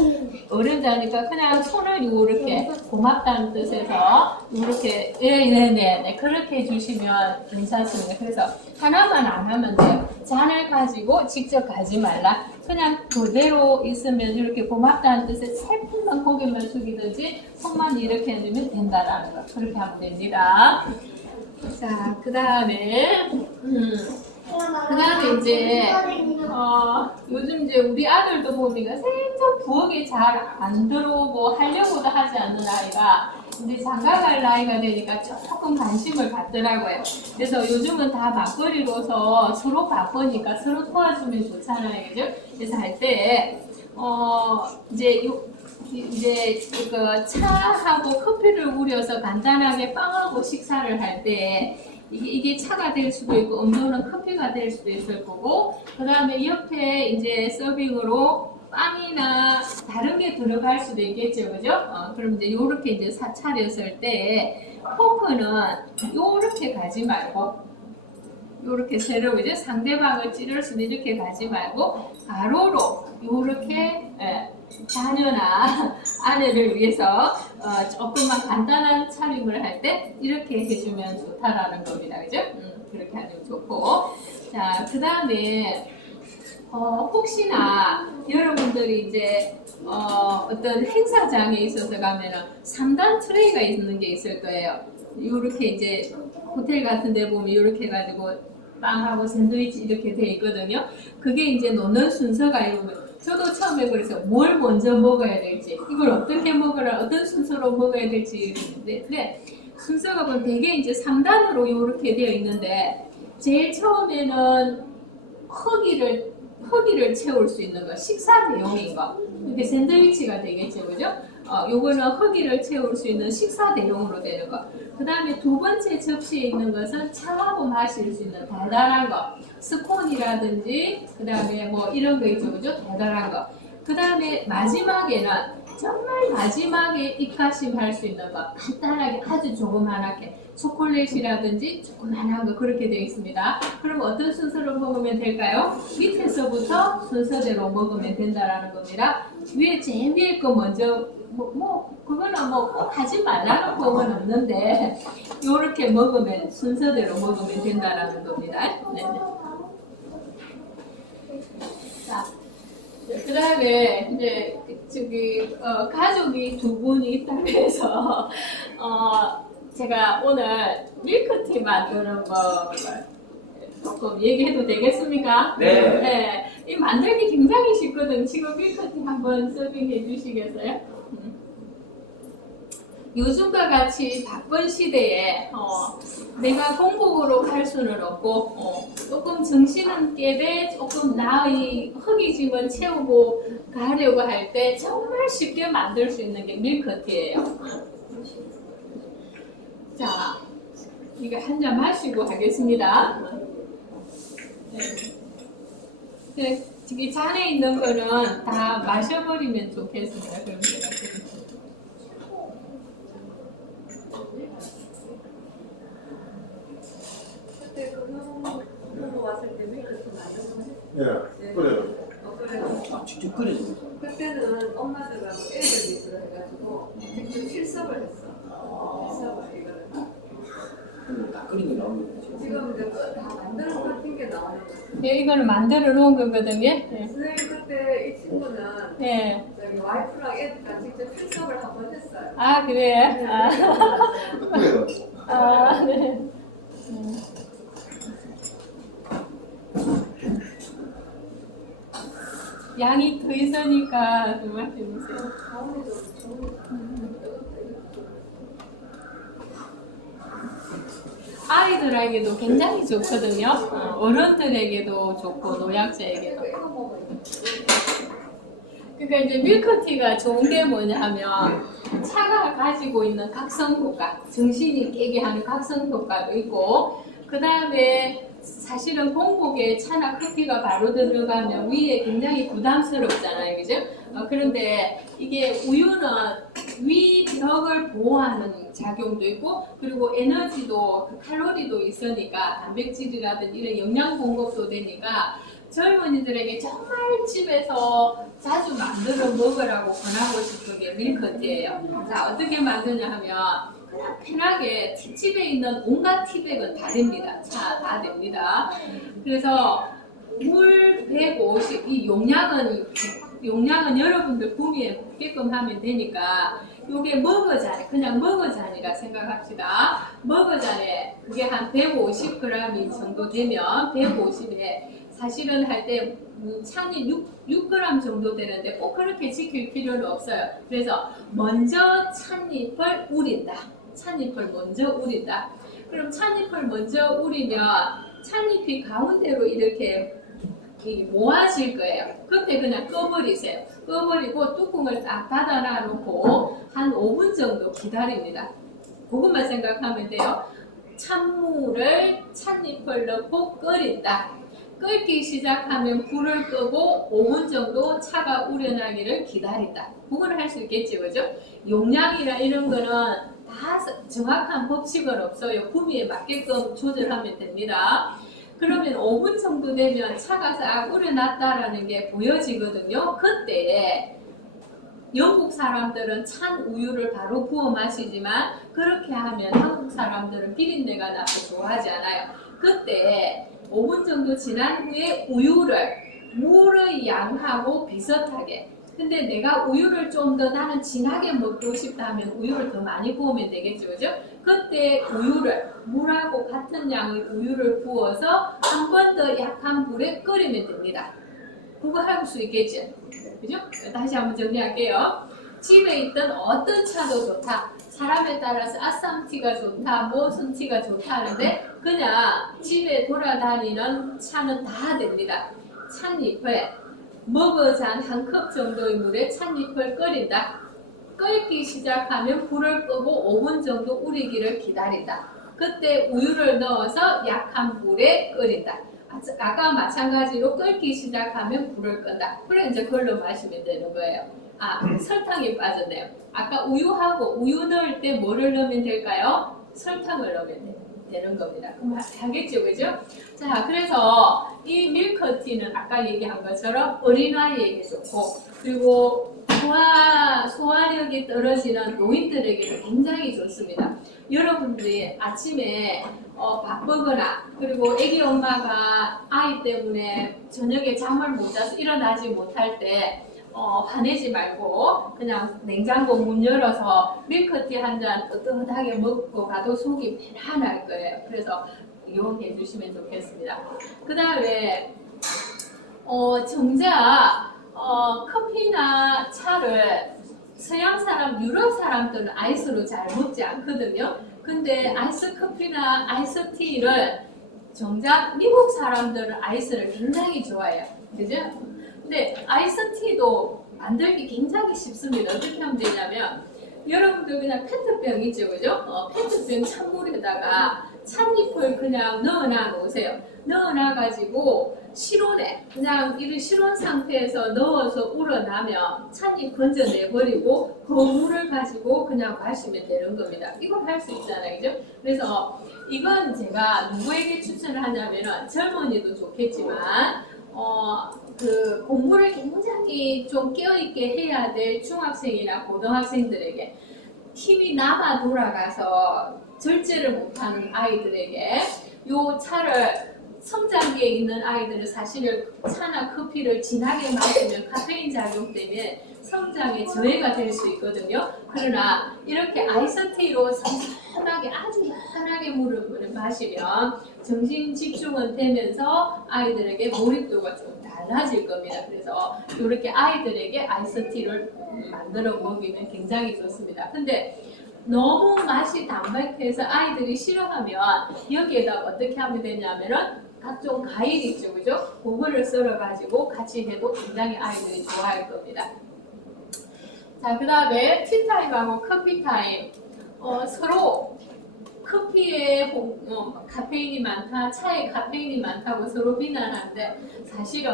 어른자니까 그냥 손을 이렇게 고맙다는 뜻에서 이렇게 네네네 그렇게 해주시면 괜찮습니다. 그래서 하나만 안 하면 돼요. 잔을 가지고 직접 가지 말라. 그냥 그대로 있으면 이렇게 고맙다는 뜻에 살짝만 고개만 숙이든지 손만 이렇게 해주면 된다라는 거 그렇게 하면 됩니다. 자, 그 다음에 이제 요즘 이제 우리 아들도 보니까 살짝 부엌에 잘 안 들어오고 하려고도 하지 않는 아이가 이제 장가갈 나이가 되니까 조금 관심을 갖더라고요. 그래서 요즘은 다 맞벌이로서 서로 바쁘니까 서로 도와주면 좋잖아요, 그죠? 그래서 할 때 이제 그 차하고 커피를 우려서 간단하게 빵하고 식사를 할 때 이게 차가 될 수도 있고 음료는 커피가 될 수도 있을 거고 그 다음에 옆에 이제 서빙으로 빵이나 다른 게 들어갈 수도 있겠죠, 그죠? 그럼 이제 요렇게 이제 차렸을 때 포크는 요렇게 가지 말고 요렇게 세로 이제 상대방을 찌를 수는 이렇게 가지 말고 가로로 요렇게 자녀나 아내를 위해서 조금만 간단한 차림을 할 때 이렇게 해주면 좋다라는 겁니다, 그죠? 그렇게 하면 좋고 자 그 다음에 혹시나 여러분들이 이제 어떤 행사장에 있어서 가면은 3단 트레이가 있는 게 있을 거예요. 이렇게 이제 호텔 같은 데 보면 이렇게 해가지고 빵하고 샌드위치 이렇게 돼 있거든요. 그게 이제 놓는 순서가 이러면 저도 처음에 그래서 뭘 먼저 먹어야 될지 이걸 어떻게 먹어라 어떤 순서로 먹어야 될지 근데 순서가 보면 되게 이제 3단으로 이렇게 되어 있는데 제일 처음에는 허기를 채울 수 있는 거, 식사 대용인 거. 이게 샌드위치가 되겠죠, 그죠? 요거는 허기를 채울 수 있는 식사 대용으로 되는 거. 그 다음에 두 번째 접시에 있는 것은 차하고 마실 수 있는 달달한 거. 스콘이라든지, 그 다음에 뭐 이런 거 있죠, 그죠? 달달한 거. 그 다음에 마지막에는 정말 마지막에 입가심 할 수 있는 거. 간단하게 아주 조그만하게. 초콜릿이라든지 조그만한 거 그렇게 되어 있습니다. 그럼 어떤 순서로 먹으면 될까요? 밑에서부터 순서대로 먹으면 된다라는 겁니다. 위에 제일 위에 거 먼저 그거는 뭐 꼭 하지 말라는 법은 없는데 이렇게 먹으면 순서대로 먹으면 된다라는 겁니다. 네네. 자, 그 다음에 이제 저기 가족이 두 분이 있다고 해서 제가 오늘 밀크티 만드는 법을 조금 얘기해도 되겠습니까? 네. 네. 이 만들기 굉장히 쉽거든. 지금 밀크티 한번 서빙해 주시겠어요? 요즘과 같이 바쁜 시대에 내가 공복으로 갈 수는 없고 조금 정신은 깨되 조금 나의 허기짐은 채우고 가려고 할 때 정말 쉽게 만들 수 있는 게 밀크티예요. 자, 이거 한 잔 마시고 하겠습니다. 네. 이 잔에 있는 거는 다 마셔버리면 좋겠습니다. 그럼 제가 그때 그거 왔을 때 밀크티 많이 예, 그래요. 그래서 직접 끓여서. 그때는 엄마들하고 애들 위주로 해가지고 직접 실습을 했어. 실습을 이거를. 다 끓인 게 나오는 거죠. 지금 이제 다 만들어 버린 게 나오는 거지. 네, 이거는 만들어 놓은 거거든요. 네. 선생님 그때 이 친구는 네. 저기 와이프랑 애들랑 직접 실습을 한번 했어요. 아, 그래요? 그래요. 네. 양이 더 있으니까 정말 재밌어요. 아이들에게도 굉장히 좋거든요. 어른들에게도 좋고 노약자에게도. 그러니까 이제 밀크티가 좋은 게 뭐냐 하면 차가 가지고 있는 각성 효과, 정신이 깨게 하는 각성 효과도 있고 그 다음에 사실은 공복에 차나 커피가 바로 들어가면 위에 굉장히 부담스럽잖아요, 그죠? 그런데 이게 우유는 위 벽을 보호하는 작용도 있고 그리고 에너지도 칼로리도 있으니까 단백질이라든지 이런 영양 공급도 되니까 젊은이들에게 정말 집에서 자주 만들어 먹으라고 권하고 싶은 게 밀크티예요. 자, 어떻게 만드냐 하면 그냥 편하게 집에 있는 온갖 티백은 다 됩니다. 차 다 됩니다. 그래서 물 150, 이 용량은 여러분들 구매하게끔 하면 되니까 요게 머그잔, 그냥 머그잔이라 생각합시다. 머그잔에 그게 한 150g 정도 되면 150에 사실은 할 때 찬이 6g 정도 되는데 꼭 그렇게 지킬 필요는 없어요. 그래서 먼저 찻잎을 우린다. 찻잎을 먼저 우린다. 그럼 찻잎을 먼저 우리면 찻잎이 가운데로 이렇게 모아질 거예요. 그때 그냥 꺼버리세요. 꺼버리고 뚜껑을 딱 닫아 놓고 한 5분 정도 기다립니다. 그것만 생각하면 돼요. 찬물을 찻잎을 넣고 끓인다. 끓기 시작하면 불을 끄고 5분 정도 차가 우러나기를 기다린다. 그걸 할 수 있겠지, 그죠? 용량이나 이런 거는 다 정확한 법칙은 없어요. 구미에 맞게끔 조절하면 됩니다. 그러면 5분 정도 되면 차가 싹 우러났다라는 게 보여지거든요. 그때 영국 사람들은 찬 우유를 바로 부어 마시지만 그렇게 하면 한국 사람들은 비린내가 나서 좋아하지 않아요. 그때 5분 정도 지난 후에 물의 양하고 비슷하게, 근데 내가 우유를 좀 더 나는 진하게 먹고 싶다면 우유를 더 많이 부으면 되겠죠, 그죠? 그때 물하고 같은 양의 우유를 부어서 한 번 더 약한 불에 끓이면 됩니다. 그거 할 수 있겠지, 그죠? 다시 한번 정리할게요. 집에 있던 어떤 차도 좋다. 사람에 따라서 아쌈티가 좋다, 무슨 티가 좋다 하는데 그냥 집에 돌아다니는 차는 다 됩니다. 찻잎에 머그잔 한 컵 정도의 물에 찻잎을 끓인다. 끓기 시작하면 불을 끄고 5분 정도 우리기를 기다린다. 그때 우유를 넣어서 약한 불에 끓인다. 아까 마찬가지로 끓기 시작하면 불을 끈다. 그래 이제 그걸로 마시면 되는 거예요. 설탕이 빠졌네요. 아까 우유 넣을 때 뭐를 넣으면 될까요? 설탕을 넣으면 되는 겁니다. 그럼 알겠죠, 그죠? 자, 그래서 이 밀크티는 아까 얘기한 것처럼 어린아이에게 좋고, 그리고 소화력이 떨어지는 노인들에게는 굉장히 좋습니다. 여러분들이 아침에 바쁘거나 그리고 아기 엄마가 아이 때문에 저녁에 잠을 못 자서 일어나지 못할 때 화내지 말고 그냥 냉장고 문 열어서 밀크티 한 잔 뜨뜻하게 먹고 가도 속이 편안할 거예요. 그래서 이용해 주시면 좋겠습니다. 그 다음에 정작 커피나 차를 서양 사람, 유럽 사람들은 아이스로 잘 먹지 않거든요. 근데 아이스 커피나 아이스 티를 정작 미국 사람들은 아이스를 굉장히 좋아해요. 그죠? 근데 아이스티도 만들기 굉장히 쉽습니다. 어떻게 하면 되냐면 여러분들 그냥 페트병 있죠, 그죠? 페트병 찬물에다가 찻잎을 그냥 넣어놔 놓으세요. 넣어놔 가지고 실온에 그냥 이런 실온 상태에서 넣어서 우러나면 찻잎 건져내버리고 그 물을 가지고 그냥 마시면 되는 겁니다. 이걸 할 수 있잖아요, 그죠? 그래서 이건 제가 누구에게 추천을 하냐면은 젊은이도 좋겠지만 그 공부를 굉장히 좀 깨어있게 해야 될 중학생이나 고등학생들에게 힘이 남아 돌아가서 절제를 못하는 아이들에게 요 차를 성장기에 있는 아이들은 사실 차나 커피를 진하게 마시면 카페인 작용 때문에 성장에 저해가 될 수 있거든요. 그러나 이렇게 아이스티로 선선하게 아주 약간하게 물을 마시면 정신 집중은 되면서 아이들에게 몰입도가 좀 달라질 겁니다. 그래서 이렇게 아이들에게 아이스티를 만들어 먹이면 굉장히 좋습니다. 근데 너무 맛이 담백해서 아이들이 싫어하면 여기에다 어떻게 하면 되냐면은 각종 과일 있죠, 그죠? 그거를 썰어가지고 같이 해도 굉장히 아이들이 좋아할 겁니다. 자, 그 다음에 티타임하고 커피타임. 서로 커피에 카페인이 많다, 차에 카페인이 많다고 서로 비난하는데 사실은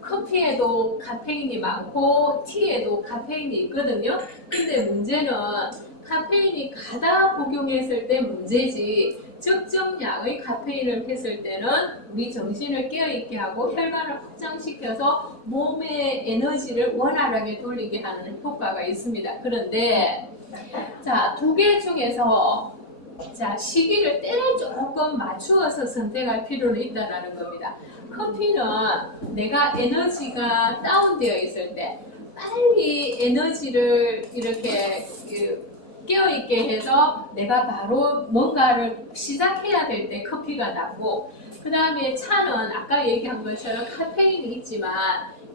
커피에도 카페인이 많고 티에도 카페인이 있거든요. 근데 문제는 카페인이 가다 복용했을 때 문제지 적정량의 카페인을 했을 때는 우리 정신을 깨어있게 하고 혈관을 확장시켜서 몸의 에너지를 원활하게 돌리게 하는 효과가 있습니다. 그런데 자, 두 개 중에서 자, 시기를 때를 조금 맞추어서 선택할 필요는 있다는 겁니다. 커피는 내가 에너지가 다운되어 있을 때 빨리 에너지를 이렇게 깨어있게 해서 내가 바로 뭔가를 시작해야 될 때 커피가 나고, 그 다음에 차는 아까 얘기한 것처럼 카페인이 있지만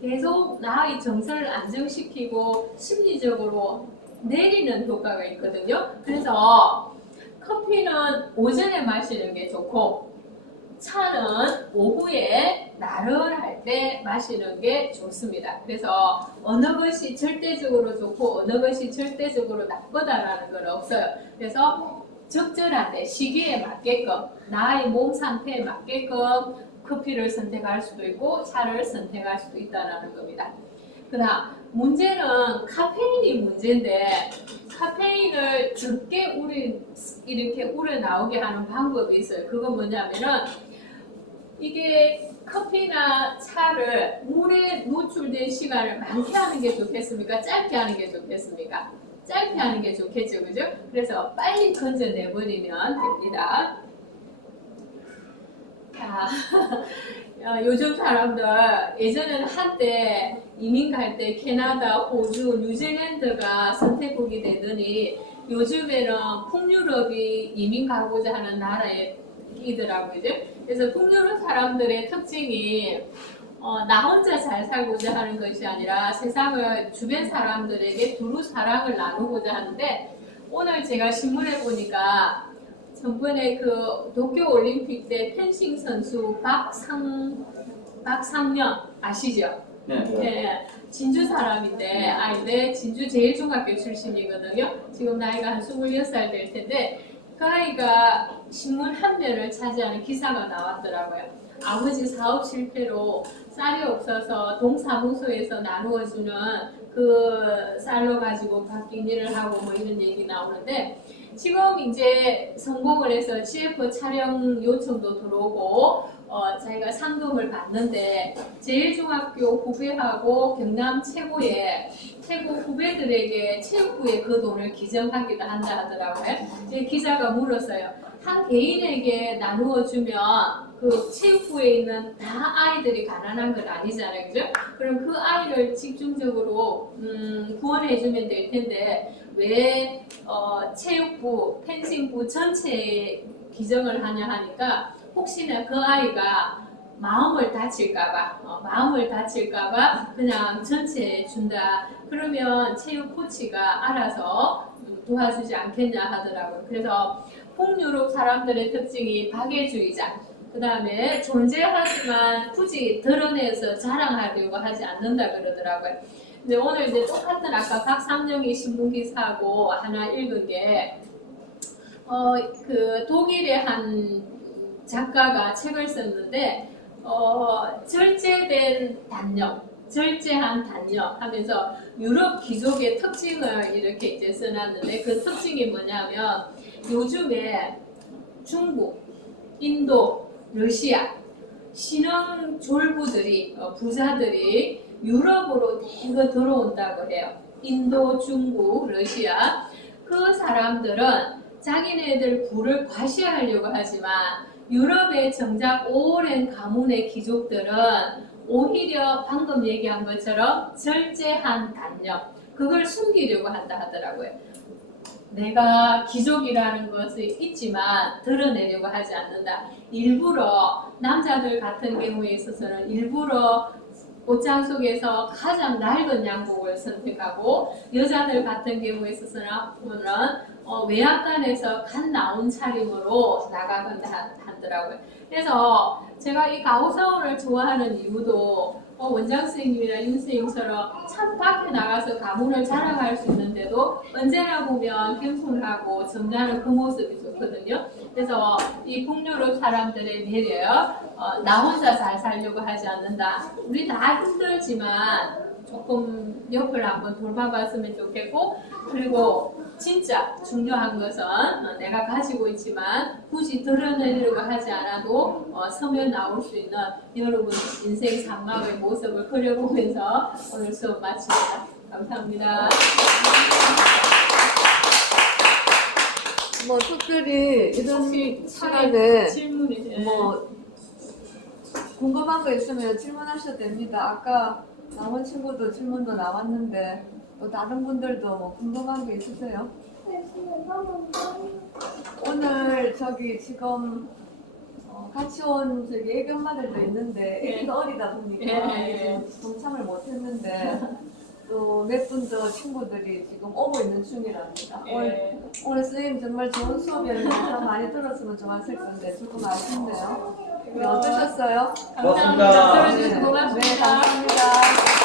계속 나의 정서를 안정시키고 심리적으로 내리는 효과가 있거든요. 그래서 커피는 오전에 마시는 게 좋고 차는 오후에 나른할 때 마시는 게 좋습니다. 그래서 어느 것이 절대적으로 좋고 어느 것이 절대적으로 나쁘다라는 건 없어요. 그래서 적절하게 시기에 맞게끔 나의 몸 상태에 맞게끔 커피를 선택할 수도 있고 차를 선택할 수도 있다는 겁니다. 그다음 문제는 카페인이 문제인데 카페인을 적게 이렇게 우려 나오게 하는 방법이 있어요. 그건 뭐냐면은 이게 커피나 차를 물에 노출된 시간을 많게 하는 게 좋겠습니까? 짧게 하는 게 좋겠습니까? 짧게 하는 게 좋겠죠, 그죠? 그래서 빨리 건져내버리면 됩니다. 자, 요즘 사람들 예전에는 한때 이민 갈 때 캐나다, 호주, 뉴질랜드가 선택국이 되더니 요즘에는 북유럽이 이민 가고자 하는 나라이더라고요. 그래서 북유럽 사람들의 특징이 나 혼자 잘 살고자 하는 것이 아니라 세상을 주변 사람들에게 두루 사랑을 나누고자 하는데 오늘 제가 신문에 보니까 전번에 그 도쿄 올림픽 때 펜싱 선수 박상면 아시죠? 네. 네, 진주 사람인데 아이인데 진주 제일중학교 출신이거든요. 지금 나이가 한 26살 될 텐데 그 아이가 신문 한 면을 차지하는 기사가 나왔더라고요. 아버지 사업 실패로 쌀이 없어서 동사무소에서 나누어주는 그 쌀로 가지고 바뀐 일을 하고 뭐 이런 얘기 나오는데 지금 이제 성공을 해서 CF 촬영 요청도 들어오고 자기가 상금을 받는데 제일중학교 후배하고 경남 최고 후배들에게 체육부에 그 돈을 기증하기도 한다 하더라고요. 기자가 물었어요. 한 개인에게 나누어 주면 그 체육부에 있는 다 아이들이 가난한 건 아니잖아요, 그죠? 그럼 그 아이를 집중적으로 구원해 주면 될 텐데 왜 체육부, 펜싱부 전체에 기증을 하냐 하니까 혹시나 그 아이가 마음을 다칠까봐 그냥 전체에 준다. 그러면 체육 코치가 알아서 도와주지 않겠냐 하더라고요. 그래서 북유럽 사람들의 특징이 박애주의자. 그 다음에 존재하지만 굳이 드러내서 자랑하려고 하지 않는다 그러더라고요. 근데 오늘 이제 똑같은 아까 박상영이 신문 기사하고 하나 읽은 게 그 독일의 한 작가가 책을 썼는데 절제한 단력 하면서 유럽 귀족의 특징을 이렇게 이제 써놨는데 그 특징이 뭐냐면 요즘에 중국, 인도, 러시아 신흥 졸부들이 부자들이 유럽으로 대거 들어온다고 해요. 인도, 중국, 러시아 그 사람들은 자기네들 부를 과시하려고 하지만 유럽의 정작 오랜 가문의 귀족들은 오히려 방금 얘기한 것처럼 절제한 단력 그걸 숨기려고 한다 하더라고요. 내가 귀족이라는 것이 있지만 드러내려고 하지 않는다. 일부러 남자들 같은 경우에 있어서는 일부러 옷장 속에서 가장 낡은 양복을 선택하고 여자들 같은 경우에 있어서는 외양간에서 간 나온 차림으로 나가간다 하더라고요. 그래서 제가 이 가오사원을 좋아하는 이유도 원장 선생님이나 윤 선생님처럼 참 밖에 나가서 가문을 자랑할 수 있는데도 언제나 보면 겸손하고 점잖은 그 모습이 좋거든요. 그래서 이 북유럽 사람들의 매력, 나 혼자 잘 살려고 하지 않는다. 우리 다 힘들지만 조금 옆을 한번 돌봐봤으면 좋겠고 그리고 진짜 중요한 것은 내가 가지고 있지만 굳이 드러내려고 하지 않아도 서면 나올 수 있는 여러분 인생 상막의 모습을 그려보면서 오늘 수업 마칩니다. 감사합니다. 뭐 특별히 이런 혹시 시간에 질문이 뭐 궁금한 거 있으면 질문하셔도 됩니다. 아까 나온 친구도 질문도 나왔는데 또 다른 분들도 뭐 궁금한 게 있으세요? 오늘 저기 지금 같이 온 저기 애기 엄마들도 있는데 애기가 어리다 보니까 동참을 못했는데 또 몇 분도 친구들이 지금 오고 있는 중이랍니다. 오늘 선생님 정말 좋은 수업이었는데 많이 들었으면 좋았을 건데 조금 아쉽네요. 어떠셨어요? 감사합니다. 고맙습니다. 들어주셔서 고맙습니다. 네, 감사합니다.